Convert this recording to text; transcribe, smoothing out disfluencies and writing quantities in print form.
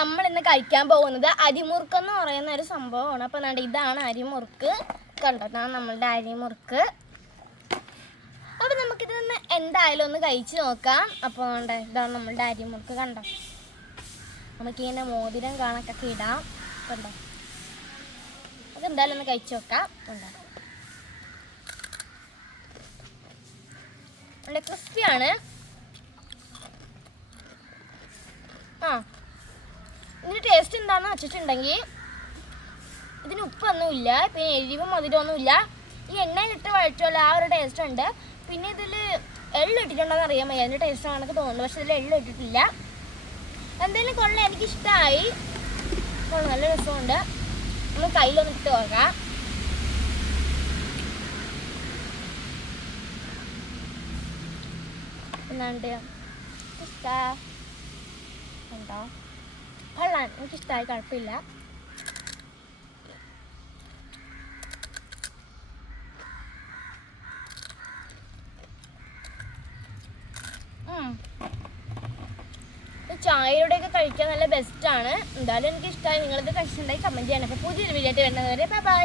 നമ്മൾ ഇന്ന് കഴിക്കാൻ പോകുന്നത് അരിമുറുക്ക് എന്ന് പറയുന്ന ഒരു സംഭവമാണ്. അപ്പോൾ ഇതാണ് അരിമുറുക്ക്. കണ്ടോ, ഇതാണ് നമ്മളുടെ അരിമുറുക്ക്. അപ്പോൾ നമുക്കിതൊന്ന് എന്തായാലും ഒന്ന് കഴിച്ച് നോക്കാം. അപ്പോൾ ഇതാണ് നമ്മളുടെ അരിമുറുക്ക്. കണ്ടോ, നമുക്കിങ്ങനെ മോതിരം കണക്കൊക്കെ ഇടാം. കണ്ടോ, അതെന്തായാലും ഒന്ന് കഴിച്ച് നോക്കാം. കണ്ടോ, നല്ല ക്രിസ്പിയാണ്. ഇതിന് ടേസ്റ്റ് എന്താണെന്ന് വെച്ചിട്ടുണ്ടെങ്കിൽ ഇതിന് ഉപ്പൊന്നുമില്ല, പിന്നെ എരിവും മധുരമൊന്നുമില്ല. ഈ എണ്ണയിലിട്ട് വഴറ്റുമല്ലോ, ആ ഒരു ടേസ്റ്റ് ഉണ്ട്. പിന്നെ ഇതിൽ എള്ളിട്ടിട്ടുണ്ടെന്ന് അറിയാൻ വയ്യ, അതിൻ്റെ ടേസ്റ്റ് ആണെന്നൊക്കെ തോന്നുന്നു. പക്ഷെ ഇതിൽ എള്ളിട്ടിട്ടില്ല. എന്തായാലും കൊള്ളാം, എനിക്കിഷ്ടമായി. നല്ല രസമുണ്ട്. നമ്മൾ കയ്യിലൊന്ന് ഇട്ട് നോക്കാം. എന്നാണ്ട് ഉണ്ടോ, കൊള്ളാൻ, എനിക്കിഷ്ടമായി, കുഴപ്പമില്ല. ചായയോടെയൊക്കെ കഴിക്കാൻ നല്ല ബെസ്റ്റാണ്. എന്തായാലും എനിക്കിഷ്ടമായി. നിങ്ങളിത് കഴിച്ചിട്ടുണ്ടായി കമൻറ്റ് ചെയ്യണം. അപ്പോൾ പുതിയൊരു വീഡിയോ ആയിട്ട് വരുന്നത് വരെ ബൈ ബൈ.